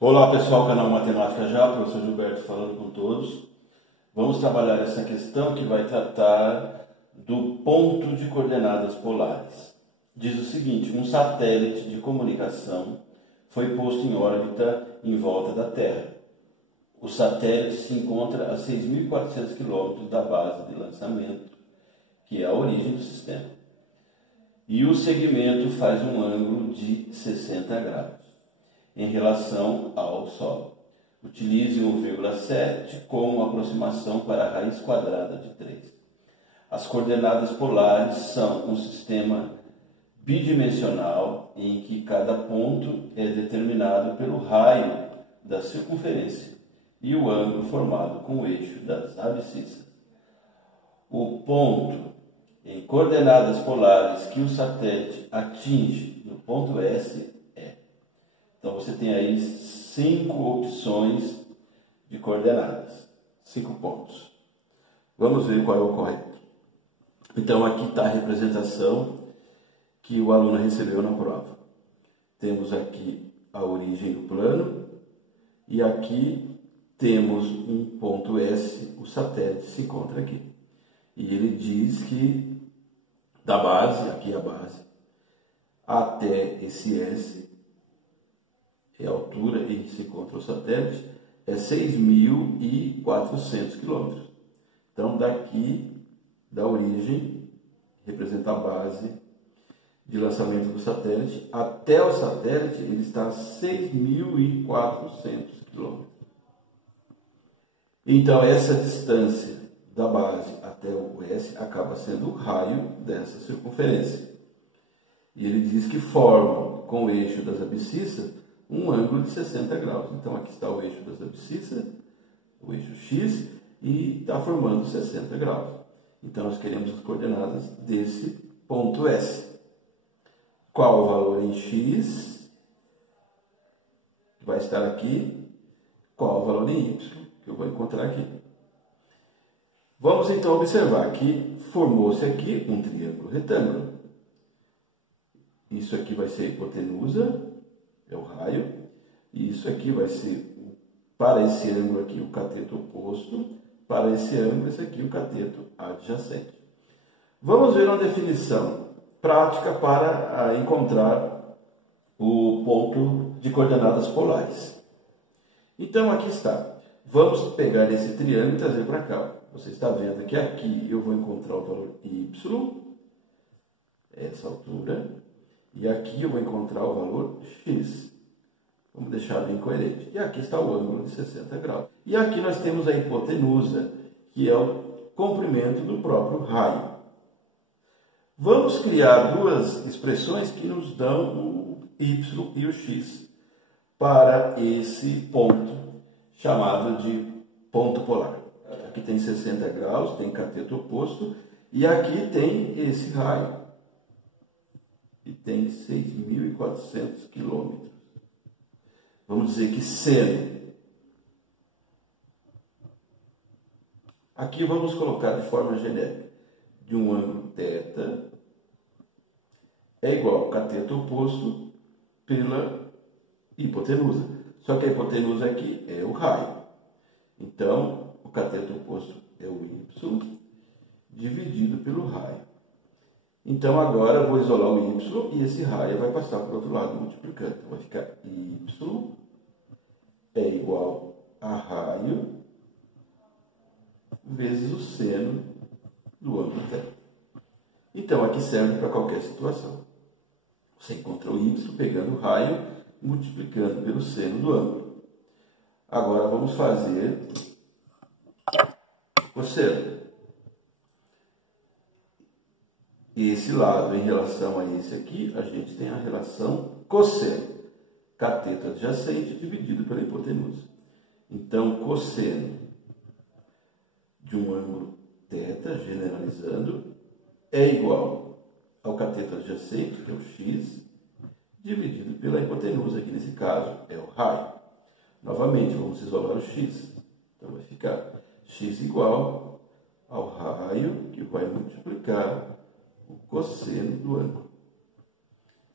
Olá pessoal, canal Matemática Já, professor Gilberto falando com todos. Vamos trabalhar essa questão que vai tratar do ponto de coordenadas polares. Diz o seguinte: um satélite de comunicação foi posto em órbita em volta da Terra. O satélite se encontra a 6.400 km da base de lançamento, que é a origem do sistema. E o segmento faz um ângulo de 60 graus em relação ao Sol. Utilize 1,7 como aproximação para a raiz quadrada de 3. As coordenadas polares são um sistema bidimensional em que cada ponto é determinado pelo raio da circunferência e o ângulo formado com o eixo das abscissas. O ponto em coordenadas polares que o satélite atinge no ponto S é. Então você tem aí 5 opções de coordenadas, 5 pontos. Vamos ver qual é o correto. Então aqui está a representação que o aluno recebeu na prova. Temos aqui a origem do plano e aqui temos um ponto S, o satélite se encontra aqui. E ele diz que da base, aqui a base, até esse S, é a altura em que se encontra o satélite, é 6.400 km. Então daqui, da origem, representa a base de lançamento do satélite, até o satélite ele está a 6.400 km. Então essa distância da base até o S acaba sendo o raio dessa circunferência. E ele diz que forma, com o eixo das abscissas, um ângulo de 60 graus. Então aqui está o eixo das abscissas, o eixo X, e está formando 60 graus. Então nós queremos as coordenadas desse ponto S. Qual o valor em X? Vai estar aqui. Qual o valor em Y? Que eu vou encontrar aqui. Vamos então observar que formou-se aqui um triângulo retângulo. Isso aqui vai ser a hipotenusa, é o raio, e isso aqui vai ser, para esse ângulo aqui, o cateto oposto, para esse ângulo, esse aqui, o cateto adjacente. Vamos ver uma definição prática para encontrar o ponto de coordenadas polares. Então, aqui está. Vamos pegar esse triângulo e trazer para cá. Você está vendo que aqui eu vou encontrar o valor Y, essa altura, e aqui eu vou encontrar o valor X. Vamos deixar bem coerente. E aqui está o ângulo de 60 graus. E aqui nós temos a hipotenusa, que é o comprimento do próprio raio. Vamos criar duas expressões que nos dão o Y e o X para esse ponto chamado de ponto polar. Aqui tem 60 graus, tem cateto oposto, e aqui tem esse raio, e tem 6.400 quilômetros. Vamos dizer que seno. Aqui vamos colocar de forma genérica, de um ângulo θ é igual ao cateto oposto pela hipotenusa. Só que a hipotenusa aqui é o raio. Então, o cateto oposto é o Y dividido pelo raio. Então, agora eu vou isolar o Y e esse raio vai passar para o outro lado multiplicando. Então, vai ficar Y é igual a raio vezes o seno do ângulo θ. Então, aqui serve para qualquer situação. Você encontra o Y pegando o raio, multiplicando pelo seno do ângulo. Agora vamos fazer o cosseno. Esse lado em relação a esse aqui, a gente tem a relação cosseno. Cateto adjacente dividido pela hipotenusa. Então, cosseno de um ângulo θ, generalizando, é igual ao cateto adjacente, que é o X, dividido pela hipotenusa, que nesse caso é o raio. Novamente, vamos isolar o X. Então, vai ficar X igual ao raio, que vai multiplicar o cosseno do ângulo.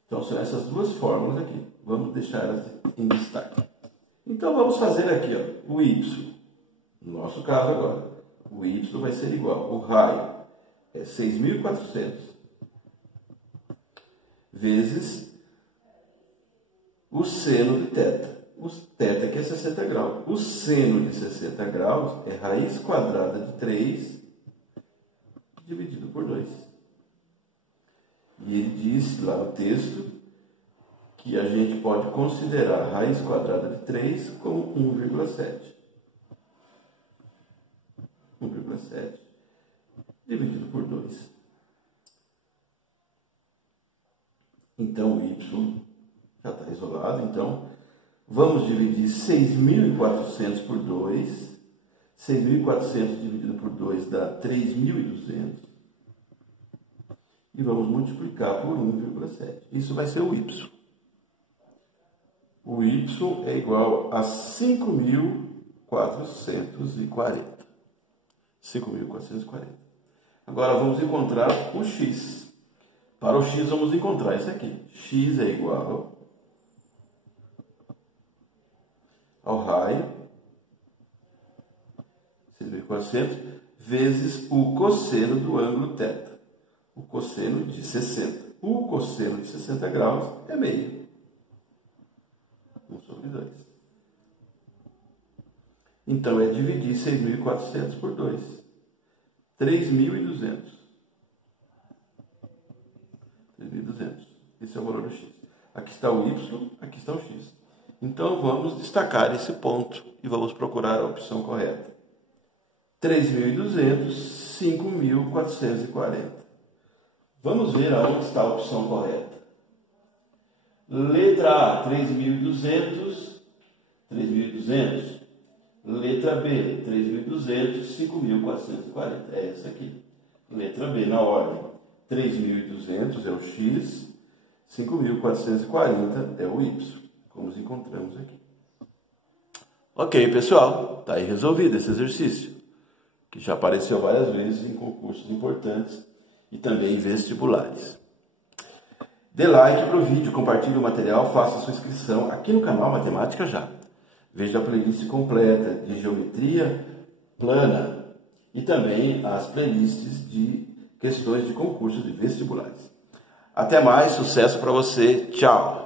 Então, são essas duas fórmulas aqui. Vamos deixar elas em destaque. Então vamos fazer aqui, ó, o y, no nosso caso agora, o y vai ser igual, o raio é 6.400 vezes o seno de θ. O θ aqui é 60 graus. O seno de 60 graus é raiz quadrada de 3 dividido por 2. E ele diz lá no texto que a gente pode considerar a raiz quadrada de 3 como 1,7. 1,7 dividido por 2. Então o y já está isolado. Então vamos dividir 6.400 por 2. 6.400 dividido por 2 dá 3.200. E vamos multiplicar por 1,7. Isso vai ser o y. O y é igual a 5.440. 5.440. Agora vamos encontrar o x. Para o x vamos encontrar isso aqui. X é igual ao raio 6.400 vezes o cosseno do ângulo θ. O cosseno de 60. O cosseno de 60 graus é meio. 1 sobre 2. Então, é dividir 6.400 por 2. 3.200. 3.200. Esse é o valor do x. Aqui está o y, aqui está o x. Então, vamos destacar esse ponto e vamos procurar a opção correta. 3.200, 5.440. Vamos ver aonde está a opção correta. Letra A, 3.200, 3.200. Letra B, 3.200, 5.440. É essa aqui. Letra B, na ordem. 3.200 é o x, 5.440 é o y, como encontramos aqui. Ok, pessoal, está aí resolvido esse exercício, que já apareceu várias vezes em concursos importantes e também em vestibulares. Dê like para o vídeo, compartilhe o material, faça sua inscrição aqui no canal Matemática Já. Veja a playlist completa de geometria plana e também as playlists de questões de concurso de vestibulares. Até mais, sucesso para você, tchau!